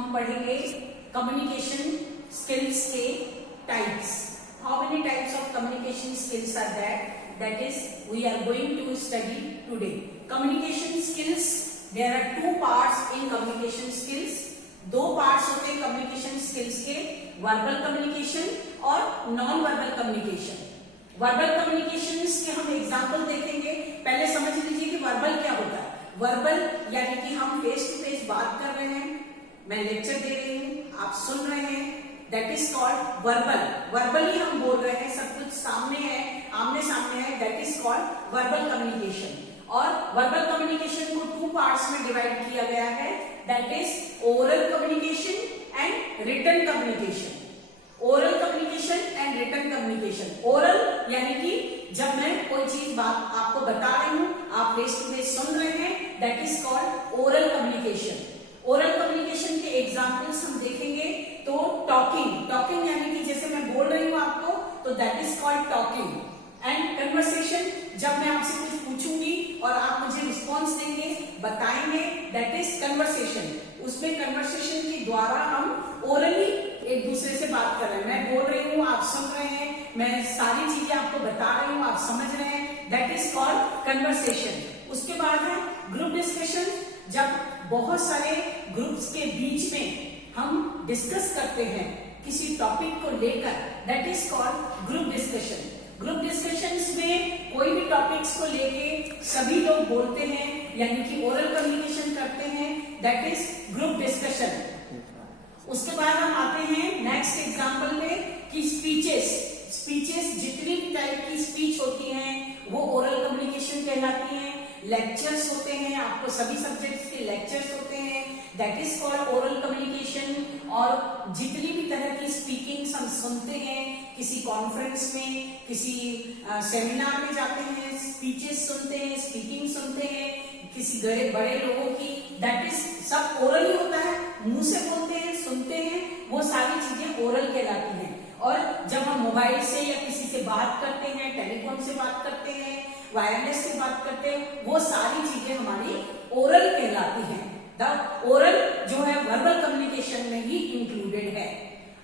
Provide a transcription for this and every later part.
हम पढ़ेंगे communication skills के types. How many types of communication skills are that? That is, we are going to study today. Communication skills, there are two parts in communication skills. दो parts होते हैं communication skills के, verbal communication और non-verbal communication. Verbal communications के हम example देखेंगे. पहले समझ लीजिए कि verbal क्या होता है. Verbal यानी कि हम face to face बात कर रहे हैं, मैं lecture दे रही हूँ, आप सुन रहे हैं, that is called verbal. Verbally हम बोल रहे हैं, सब कुछ सामने है, आमने सामने है, that is called verbal communication. और verbal communication को two parts में divide किया गया है, that is oral communication and written communication. Oral communication and written communication. Oral यानी कि जब मैं कोई चीज बात आपको बता रही हूँ, आप फेस टू फेस सुन रहे हैं, that is called oral communication. Oral communication के एग्जाम्पल्स हम देखेंगे तो टॉकिंग यानी कि जैसे मैं बोल रही हूँ आपको, तो that is called talking. And conversation, जब मैं आपसे कुछ पूछूंगी और आप मुझे रिस्पॉन्स देंगे, बताएंगे, दैट इज कन्वर्सेशन. उसमें कन्वर्सेशन के द्वारा हम ओरली एक दूसरे से बात कर रहे हैं. मैं बोल रही हूँ, आप सुन रहे हैं, मैं सारी चीजें आपको बता रही हूँ, आप समझ रहे हैं, दैट इज कॉल्ड कन्वर्सेशन. उसके बाद है ग्रुप डिस्कशन. जब बहुत सारे ग्रुप्स के बीच में हम डिस्कस करते हैं किसी टॉपिक को लेकर, that is called group discussion. Group discussions में कोई भी टॉपिक्स को लेके सभी लोग बोलते हैं यानी कि ओरल कम्युनिकेशन करते हैं, दैट इज ग्रुप डिस्कशन. उसके बाद हम आते हैं नेक्स्ट एग्जांपल में कि स्पीचेस जितनी भी टाइप की स्पीच होती हैं वो ओरल कम्युनिकेशन कहलाती हैं. लेक्चर्स होते हैं, आपको सभी सब्जेक्ट्स के लेक्चर्स होते हैं, that is called oral communication. और जितनी भी तरह की स्पीकिंग्स हम सुनते हैं, किसी कॉन्फ्रेंस में, किसी सेमिनार में जाते हैं, स्पीचेस सुनते हैं, स्पीकिंग सुनते हैं किसी बड़े लोगों की, दैट इज सब ओरल ही होता है. मुंह से बोलते हैं, सुनते हैं, वो सारी चीजें ओरल कहलाती हैं. और जब हम मोबाइल से या किसी से बात करते हैं, टेलीफोन से बात करते हैं, वायरलेस से बात करते हैं, वो सारी चीजें हमारी ओरल कहलाती हैं. द ओरल जो है वर्बल कम्युनिकेशन में ही इंक्लूडेड है.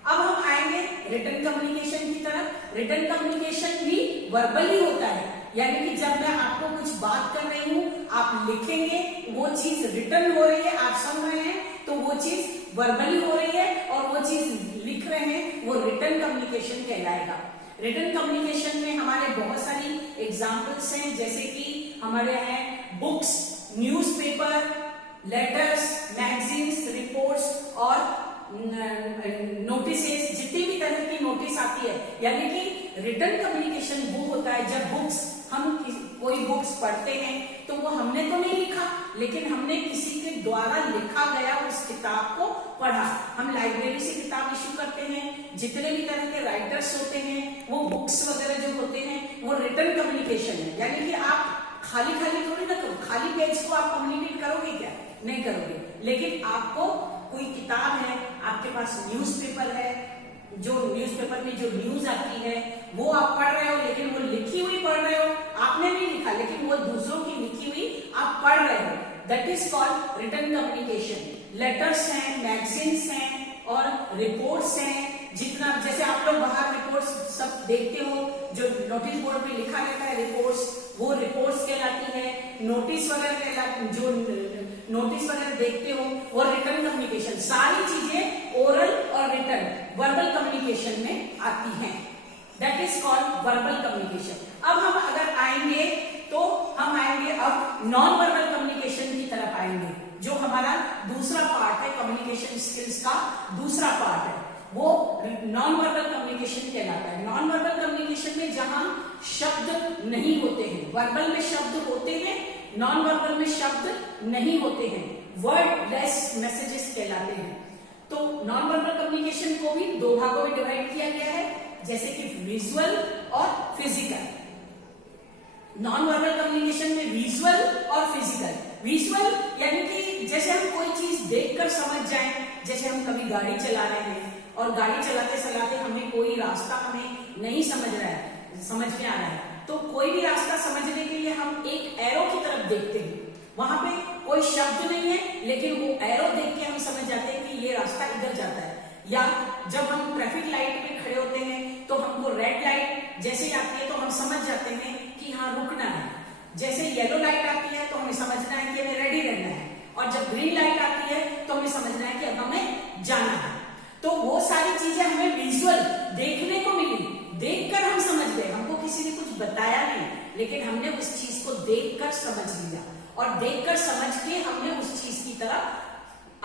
अब हम आएंगे रिटन कम्युनिकेशन की तरफ. रिटन कम्युनिकेशन भी वर्बल ही होता है, यानी कि जब मैं आपको कुछ बात कर रही हूँ, आप लिखेंगे, वो चीज रिटन हो रही है, आप सुन रहे हैं, तो वो चीज वर्बली हो रही है, और वो चीज लिख रहे हैं, वो रिटन कम्युनिकेशन कहलाएगा. रिटन कम्युनिकेशन में हमारे बहुत सारी एग्जाम्पल्स हैं, जैसे कि हमारे हैं books, newspaper, letters, magazines, reports और नोटिसेस. जितनी भी तरह की नोटिस आती है, यानी कि रिटन कम्युनिकेशन वो होता है जब बुक्स, हम कोई बुक्स पढ़ते हैं तो वो हमने तो नहीं लिखा, लेकिन हमने किसी के द्वारा लिखा गया उस किताब को पढ़ा. हम लाइब्रेरी से किताब इश्यू करते हैं, जितने भी तरह के राइटर्स होते हैं, वो बुक्स वगैरह जो होते हैं, वो रिटन कम्युनिकेशन है. यानी कि आप खाली थोड़ी ना करो, खाली पेज को आप कम्युनिकेट करोगे क्या? नहीं करोगे. लेकिन आपको कोई किताब है, आपके पास न्यूज़पेपर है, जो न्यूज़पेपर में जो न्यूज आती है वो आप पढ़ रहे हो, लेकिन वो लिखी हुई पढ़ रहे हो, आपने नहीं लिखा, लेकिन वो दूसरों की लिखी हुई आप पढ़ रहे हो, that is called written communication. Letters हैं, मैगजीन्स हैं और रिपोर्ट्स हैं. जितना जैसे आप लोग बाहर रिपोर्ट्स सब देखते हो, जो नोटिस बोर्ड पे लिखा रहता है रिपोर्ट्स, वो रिपोर्ट्स कहलाती है. नोटिस वगैरह कहलाती, जो नोटिस वगैरह देखते हो, वो रिटन कम्युनिकेशन. सारी चीजें ओरल और रिटन वर्बल कम्युनिकेशन में आती हैं, that is called verbal communication. अब हम अगर आएंगे तो हम आएंगे अब नॉन वर्बल कम्युनिकेशन की तरफ आएंगे, जो हमारा दूसरा पार्ट है, कम्युनिकेशन स्किल्स का दूसरा पार्ट है, वो नॉन वर्बल कम्युनिकेशन कहलाता है. नॉन वर्बल कम्युनिकेशन में जहां शब्द नहीं होते हैं, वर्बल में शब्द होते हैं, नॉन वर्बल में शब्द नहीं होते हैं, वर्डलेस मैसेजेस कहलाते हैं. तो नॉन वर्बल कम्युनिकेशन को भी दो भागों में डिवाइड किया गया है, जैसे कि विजुअल और फिजिकल. नॉन वर्बल कम्युनिकेशन में विजुअल और फिजिकल. विजुअल यानी कि जैसे हम कोई चीज देखकर समझ जाएं, जैसे हम कभी गाड़ी चला रहे हैं और गाड़ी चलाते चलाते हमें कोई रास्ता हमें नहीं समझ में आ रहा है, तो कोई भी रास्ता समझने के लिए हम एक एरो की तरफ देखते हैं, वहां पे कोई शब्द नहीं है, लेकिन वो एरो देख के हम समझ जाते हैं कि ये रास्ता इधर जाता है, या जब हम ट्रैफिक लाइट में खड़े होते हैं तो हमको रेड लाइट जैसे ही आती है तो हम समझ जाते हैं कि हाँ रुकना है, जैसे येलो लाइट आती है तो हमें समझना है कि हमें रेडी रहना है, और जब ग्रीन लाइट आती है तो हमें समझना है कि अब हमें जाना है। तो वो सारी चीजें हमें विजुअल देखने को मिली, देखकर हम समझ गए, हमको किसी ने कुछ बताया नहीं, लेकिन हमने उस चीज को देखकर समझ लिया, और देखकर समझ के हमने उस चीज की तरफ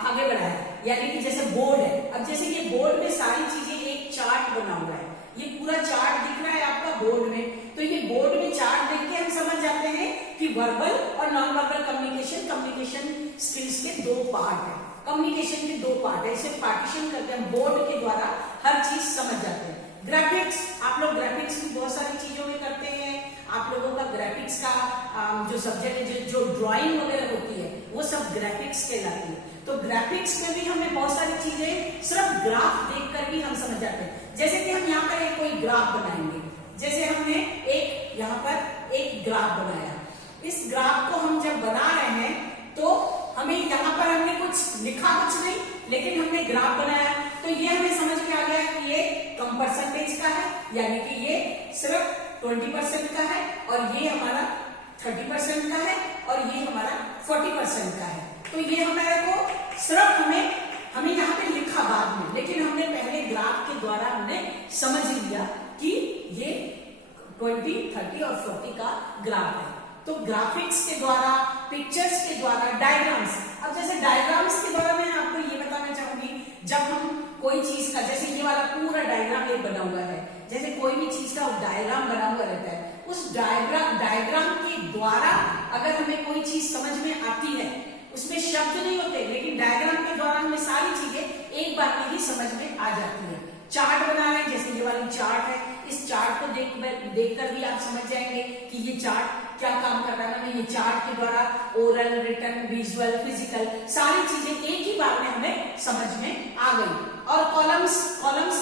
आगे बढ़ाया। यानी कि जैसे बोर्ड है, अब जैसे ये बोर्ड में सारी चीजें एक चार्ट बना हुआ है, ये पूरा चार्ट दिख रहा है आपका बोर्ड में, तो ये बोर्ड में चार्ट देख के हम समझ जाते हैं कि वर्बल और नॉन वर्बल कम्युनिकेशन स्किल्स के दो पार्ट है, कम्युनिकेशन के दो पार्ट है, इसे पार्टीशन करके हम बोर्ड के द्वारा हर चीज समझ जाते हैं। ग्राफिक्स, आप लोग ग्राफिक्स भी बहुत सारी चीजों में करते हैं, आप लोगों का ग्राफिक्स का जो सब्जेक्ट है, जो ड्राइंग वगैरह होती है वो सब ग्राफिक्स कहलाती है। तो ग्राफिक्स में भी हमें बहुत सारी चीजें सिर्फ ग्राफ देखकर भी हम समझ जाते हैं। जैसे कि हम यहाँ पर एक कोई ग्राफ बनाएंगे, जैसे हमने एक यहाँ पर एक ग्राफ बनाया, इस ग्राफ को हम जब बना रहे हैं तो हमें यहाँ पर हमने कुछ लिखा कुछ नहीं, लेकिन हमने ग्राफ बनाया तो ये हमें समझ में आ गया कि ये कम परसेंटेज का है, यानी कि ये सिर्फ 20% का है, और ये हमारा 30% का है, और ये हमारा 40% का है। तो ये हमारे को सिर्फ हमें यहाँ पे लिखा बाद में, लेकिन हमने पहले ग्राफ के द्वारा हमने समझ लिया कि ये 20, 30 और 40 का ग्राफ है। तो ग्राफिक्स के द्वारा, पिक्चर्स के द्वारा, डायग्राम्स, अब जैसे डायग्राम्स के द्वारा मैं आपको ये बताना चाहूंगी, जब हम कोई चीज का, जैसे ये वाला पूरा डायग्राम एक बना हुआ है, जैसे कोई भी चीज का डायग्राम बना हुआ रहता है, उस डायग्राम के द्वारा अगर हमें कोई चीज समझ में आती है, उसमें शब्द नहीं होते, लेकिन डायग्राम के द्वारा हमें सारी चीजें एक बार में ही समझ में आ जाती है। चार्ट बना रहे हैं, जैसे ये वाली चार्ट है, इस चार्ट को देखकर भी आप समझ जाएंगे कि ये चार्ट क्या काम कर रहा है। ये चार्ट के द्वारा ओरल, रिटन, विजुअल, फिजिकल सारी चीजें एक ही बार में हमें समझ में आ गई। और कॉलम्स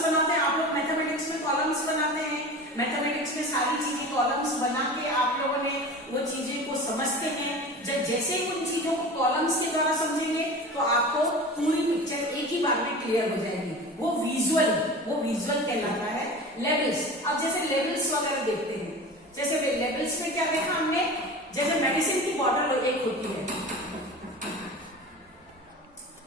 बनाते हैं, आप लोग मैथमेटिक्स में कॉलम्स बनाते हैं, मैथमेटिक्स में सारी चीजें कॉलम्स बना के आप लोगों ने वो चीजें को समझते हैं। जब जैसे उन चीजों को कॉलम्स के द्वारा समझेंगे तो आपको पूरी पिक्चर एक ही बार में क्लियर हो जाएगी। वो विजुअल कहलाता है। लेवल्स, अब जैसे लेवल्स वगैरह देखते हैं, जैसे लेवल्स में क्या देखा हमने, जैसे मेडिसिन की बॉटल एक होती है,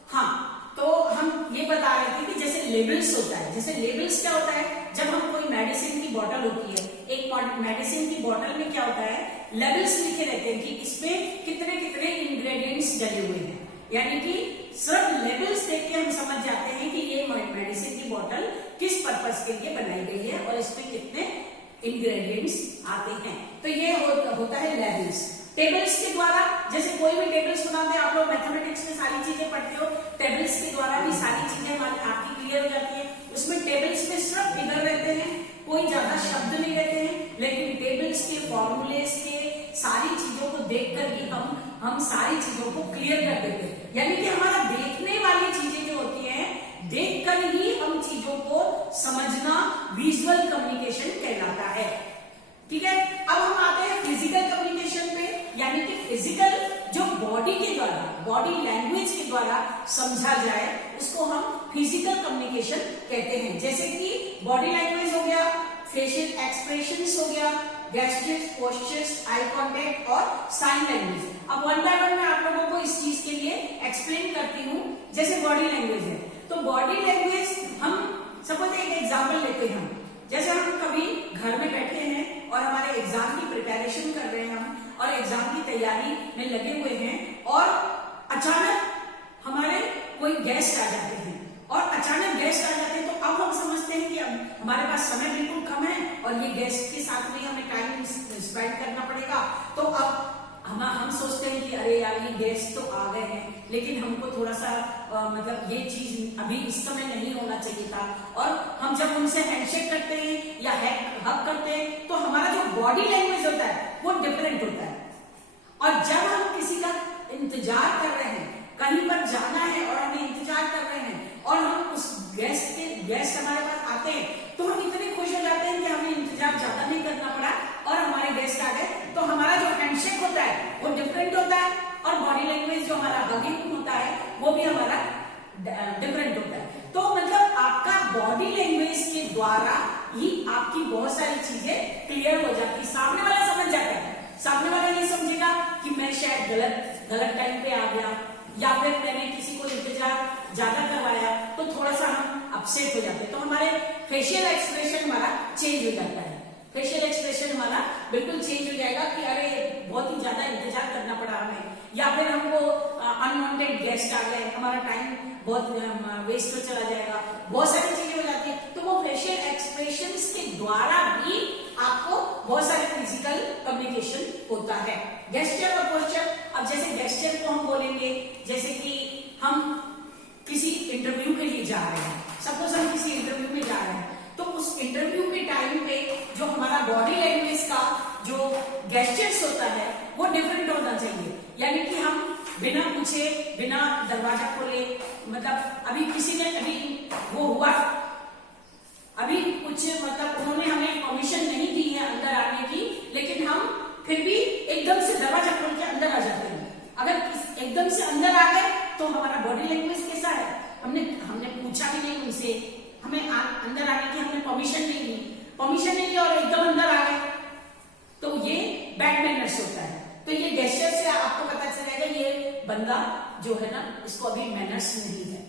हाँ, तो हम ये बता रहे थे कि जैसे लेबल्स होता है, जैसे लेबल्स क्या होता है, जब हम कोई मेडिसिन की बॉटल होती है, एक मेडिसिन की बॉटल में क्या होता है, लेबल्स लिखे रहते हैं कि इसमें कितने कितने इंग्रेडिएंट्स डले हुए हैं, यानी कि सिर्फ लेबल्स देख के हम समझ जाते हैं कि ये मेडिसिन की बॉटल किस पर्पस के लिए बनाई गई है और इसमें कितने इंग्रेडिएंट्स आते हैं। तो ये होता है लेबल्स। टेबल्स के द्वारा, जैसे कोई भी टेबल्स बनाते हैं, आप लोग मैथमेटिक्स में सारी चीजें पढ़ते हो, टेबल्स के द्वारा भी सारी चीजें हमारी आपकी क्लियर हो जाती है। उसमें टेबल्स में सिर्फ फिगर रहते हैं, कोई ज्यादा शब्द नहीं रहते हैं, लेकिन टेबल्स के फॉर्मूलेस के सारी चीजों को देखकर ही हम सारी चीजों को क्लियर कर देते हैं। यानी कि हमारा देखने वाली चीजें जो होती हैं, देखकर ही हम चीजों को समझना विजुअल कम्युनिकेशन कहलाता है। ठीक है, अब हम आते हैं फिजिकल कम्युनिकेशन पे, यानी कि फिजिकल जो बॉडी के द्वारा, बॉडी लैंग्वेज के द्वारा समझा जाए, उसको हम फिजिकल कम्युनिकेशन कहते हैं। जैसे कि बॉडी लैंग्वेज हो गया, फेशियल एक्सप्रेशंस हो गया, गेस्चर्स, पोस्चर्स, आई कांटेक्ट और साइन लैंग्वेज। अब वन बाय वन मैं आप लोगों को इस चीज के लिए एक्सप्लेन करती हूँ। जैसे बॉडी लैंग्वेज है, तो बॉडी लैंग्वेज हम सपोज एक एग्जाम्पल लेते हैं, जैसे हम कभी घर में बैठे हैं और हमारे एग्जाम की प्रिपरेशन कर रहे हैं हम, और एग्जाम की तैयारी में लगे हुए हैं, और अचानक हमारे कोई गेस्ट आ जाते हैं, और अचानक गेस्ट आ जाते हैं, तो अब हम समझते हैं कि अब हमारे पास समय बिल्कुल कम है और ये गेस्ट के साथ में हमें टाइम स्पेंड करना पड़ेगा। तो अब हम सोचते हैं कि अरे यार ये गेस्ट तो आ गए हैं, लेकिन हमको थोड़ा सा मतलब ये चीज अभी इस समय नहीं होना चाहिए था, और हम जब उनसे हैंडशेक करते हैं या हग करते हैं, तो हमारा जो बॉडी लैंग्वेज होता है वो डिफरेंट होता है। और जब हम किसी का इंतजार कर रहे हैं, कहीं पर जाना है और हमें इंतजार कर रहे हैं, और हम उस गेस्ट हमारे पास आते हैं, तो हम इतने खुश हो जाते हैं कि हमें इंतजार ज्यादा नहीं करना पड़ा और हमारे गेस्ट आ गए। तो हमारा जो हैंडशेक होता है वो डिफरेंट होता है, और बॉडी लैंग्वेज जो हमारा हगिंग होता है वो भी हमारा डिफरेंट होता है। आपकी बहुत सारी चीजें क्लियर हो जाती, सामने वाला समझ जाता है। सामने वाला ये समझेगा कि मैं शायद गलत टाइम पे आ गया, या फिर मैंने किसी को इंतजार ज्यादा करवाया, तो थोड़ा सा हम अपसेट हो जाते हैं। तो हमारे फेशियल एक्सप्रेशन हमारा चेंज हो जाता है, फेशियल एक्सप्रेशन हमारा बिल्कुल चेंज हो जाएगा कि अरे बहुत ही ज्यादा इंतजार करना पड़ा हमें, या फिर हमको अनवांटेड गेस्ट आ गए, हमारा टाइम बहुत वेस्ट हो चला जाएगा, बहुत सारी चीजें हो जाती है। तो वो फेशियल एक्सप्रेशंस के द्वारा भी आपको बहुत सारे फिजिकल कम्युनिकेशन होता है। गेस्चर और पोस्चर, अब जैसे गेस्चर को हम बोलेंगे, जैसे कि हम किसी इंटरव्यू के लिए जा रहे हैं, सपोज हम किसी इंटरव्यू में जा रहे हैं, तो उस इंटरव्यू के टाइम पे जो हमारा बॉडी लैंग्वेज का जो गेस्चर्स होता है वो डिफरेंट होना चाहिए। यानी कि हम बिना पूछे, बिना दरवाजा खोले, मतलब अभी किसी ने अभी वो हुआ, अभी कुछ मतलब उन्होंने हमें परमिशन नहीं दी है अंदर आने की, लेकिन हम फिर भी एकदम से दरवाजा खोल के अंदर आ जाते हैं। अगर एकदम से अंदर आ गए तो हमारा बॉडी लैंग्वेज कैसा है, हमने पूछा भी नहीं उनसे, हमें अंदर आने की हमने परमिशन नहीं ली और एकदम अंदर आ गए, तो ये बैड मैनर्स होता है। तो ये गेस्चर से आपको पता चलेगा ये बंदा जो है ना, इसको अभी मैनर्स नहीं है।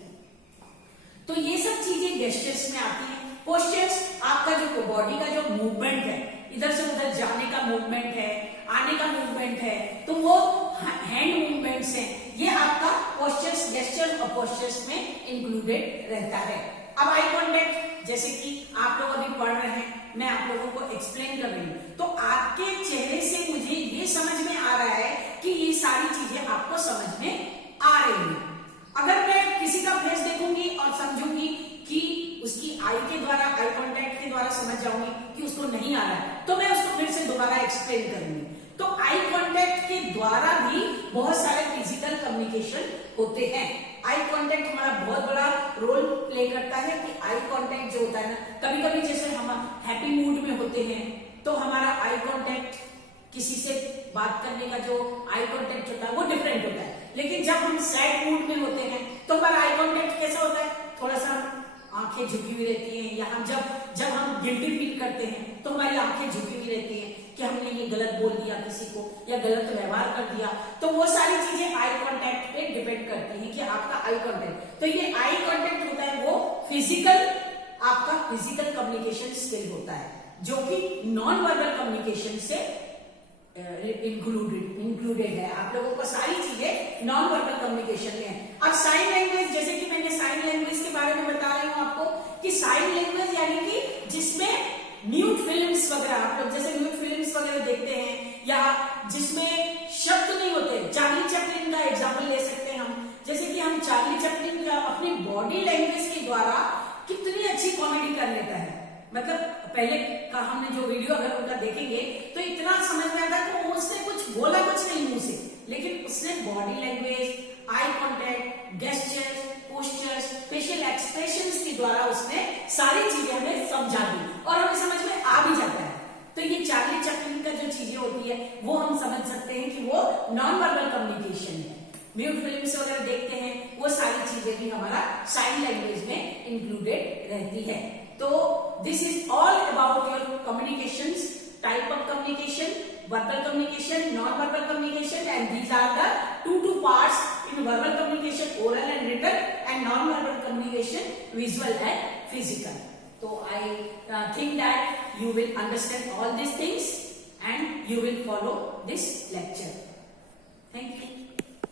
तो ये सब चीजें गेस्चर्स में आती है। पोस्चर्स आपका जो बॉडी का जो मूवमेंट है, इधर से उधर जाने का मूवमेंट है, आने का मूवमेंट है, तो वो हैंड मूवमेंट्स हैं, ये आपका पोस्चर्स, गेस्चर और पोस्चर्स में इंक्लूडेड रहता है। अब आई कॉन्टेक्ट, जैसे कि आप लोग अभी पढ़ रहे हैं, मैं आप लोगों को एक्सप्लेन कर रही हूँ, तो आपके चेहरे से मुझे ये समझ में आ रहा है कि ये सारी चीजें आपको समझ में आ रही है। अगर मैं किसी का फेस देखूंगी और समझूंगी कि उसकी आई के द्वारा, आई कॉन्टेक्ट के द्वारा समझ जाऊंगी कि उसको नहीं आ रहा है, तो मैं उसको फिर से दोबारा एक्सप्लेन करूंगी। तो आई कॉन्टेक्ट के द्वारा भी बहुत सारे फिजिकल कम्युनिकेशन होते हैं। आई कांटेक्ट हमारा बहुत बड़ा रोल प्ले करता है कि आई कांटेक्ट जो होता है ना, कभी कभी जैसे हम हैप्पी मूड में होते हैं तो हमारा आई कांटेक्ट, किसी से बात करने का जो आई कांटेक्ट होता है वो डिफरेंट होता है। लेकिन जब हम सैड मूड में होते हैं तो हमारा आई कांटेक्ट कैसा होता है, थोड़ा सा आंखें झुकी हुई रहती हैं, या हम जब हम गिल्टी फील करते हैं तो हमारी आंखें झुकी हुई रहती हैं कि हमने ये गलत बोल दिया किसी को या गलत व्यवहार कर दिया। तो वो सारी चीजें आई कांटेक्ट पे डिपेंड करती हैं कि आपका आई कांटेक्ट। तो ये आई कांटेक्ट होता है वो फिजिकल, आपका फिजिकल कम्युनिकेशन स्किल होता है, जो कि नॉन वर्बल कम्युनिकेशन से इंक्लूडेड है। आप लोगों को सारी चीजें नॉन वर्बल कम्युनिकेशन में है। अब साइन लैंग्वेज, जैसे कि मैंने साइन लैंग्वेज के बारे में बता रही हूँ आपको कि साइन लैंग्वेज यानी कि जिसमें म्यूट फिल्म्स वगैरह, आप लोग जैसे म्यूट फिल्म्स वगैरह देखते हैं, या जिसमें शब्द नहीं होते। चार्ली चैपलिन का एग्जाम्पल ले सकते हैं हम, जैसे कि हम चार्ली चैपलिन का अपनी बॉडी लैंग्वेज के द्वारा कितनी अच्छी कॉमेडी कर लेता है। मतलब पहले का हमने जो वीडियो अगर उनका देखेंगे तो इतना समझ में आता है कि उसने कुछ बोला कुछ नहीं मुंह से, लेकिन उसने body language, eye contact, gestures, postures, facial expressions के द्वारा उसने सारी चीजें हमें समझा दी और हमें समझ में आ भी जाता है। तो ये चार्ली चैपलिन का जो चीजें होती है वो हम समझ सकते हैं कि वो नॉन वर्बल कम्युनिकेशन है। म्यूट फिल्म्स वगैरह देखते हैं, वो सारी चीजें भी हमारा साइन लैंग्वेज में इंक्लूडेड रहती है। तो this is all about your communications, type of communication, verbal communication, non-verbal communication, and these are the two parts in verbal communication, oral and written, and non-verbal communication, visual and physical. So I think that you will understand all these things and you will follow this lecture. Thank you.